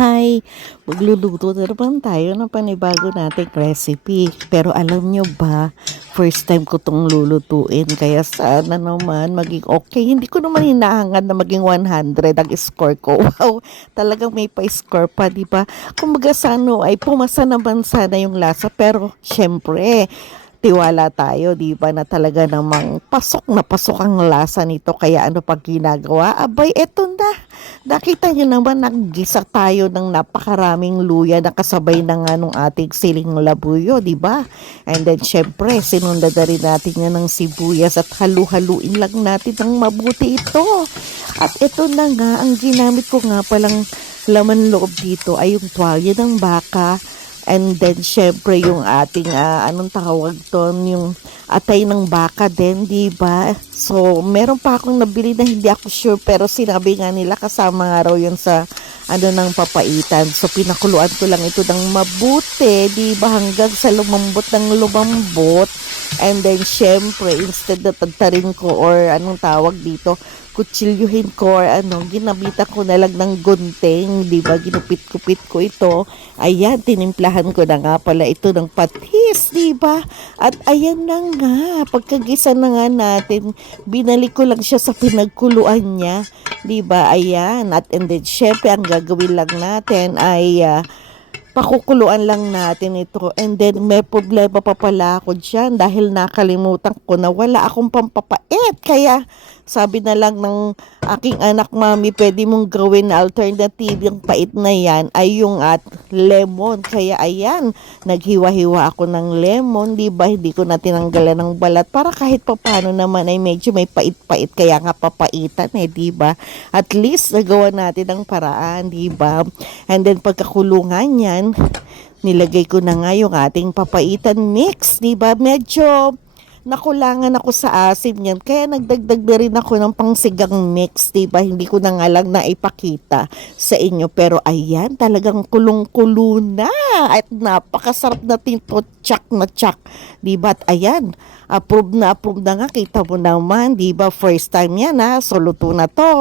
Hi, magluluto na naman tayo ng panibago nating recipe. Pero alam nyo ba, first time ko tong lulutuin. Kaya sana naman maging okay. Hindi ko naman hinahangad na maging 100 ang score ko. Wow, talagang may pa-score pa, di ba? Kumbaga sa ano, ay pumasa naman sana yung lasa. Pero syempre, tiwala tayo, di ba, na talaga namang pasok na pasok ang lasa nito. Kaya ano pag ginagawa? Abay, eto na. Nakita nyo naman, naggisa tayo ng napakaraming luya na kasabay na nga nung ating siling labuyo, di ba? And then, syempre, sinundan na rin natin yan ng sibuyas at halu-haluin lang natin ng mabuti ito. At ito na nga, ang ginamit ko nga palang laman loob dito ay yung tuwalya ng baka. And then, syempre, yung ating, anong tawag doon, yung atay ng baka din, di ba? So, meron pa akong nabili na hindi ako sure, pero sinabi nga nila kasama nga raw yun sa, ng papaitan. So, pinakuluan ko lang ito ng mabuti, di ba? Hanggang sa lumambot ng lumambot. And then, syempre, instead na tagtarin ko or anong tawag dito, kutsilyuhin ko or ginamitan ko na lang ng gunting, di ba? Ginupit-kupit ko ito. Ayan, tinimplahan ko na nga pala ito ng patis, di ba? At ayan na nga, pagkagisa na nga natin, binalik ko lang siya sa pinagkuluan niya, di ba? Ayan, at and then, syempre, ang gagawin lang natin ay pakukuluan lang natin ito. And then may problema pa pala ako dyan dahil nakalimutan ko na wala akong pampapait. Kaya sabi na lang ng aking anak, mami, pwede mong gawin na alternative yung pait na yan ay yung lemon. Kaya ayan, naghiwa-hiwa ako ng lemon, di ba? Hindi ko na tinanggalan ng balat para kahit papano naman ay medyo may pait-pait. Kaya nga papaitan di ba? At least nagawa natin ang paraan, di ba? And then pagkakulungan yan, nilagay ko na nga yung ating papaitan mix, di ba? Medyo nakulangan ako sa asim niyan, kaya nagdagdag na rin ako ng pangsigang mix, diba? Hindi ko na nga lang na ipakita sa inyo, pero ayan, talagang kulong-kulo na at napakasarap natin to, tsak na tsak, diba? At ayan, approve na nga, kita mo naman, diba? First time yan so luto na to.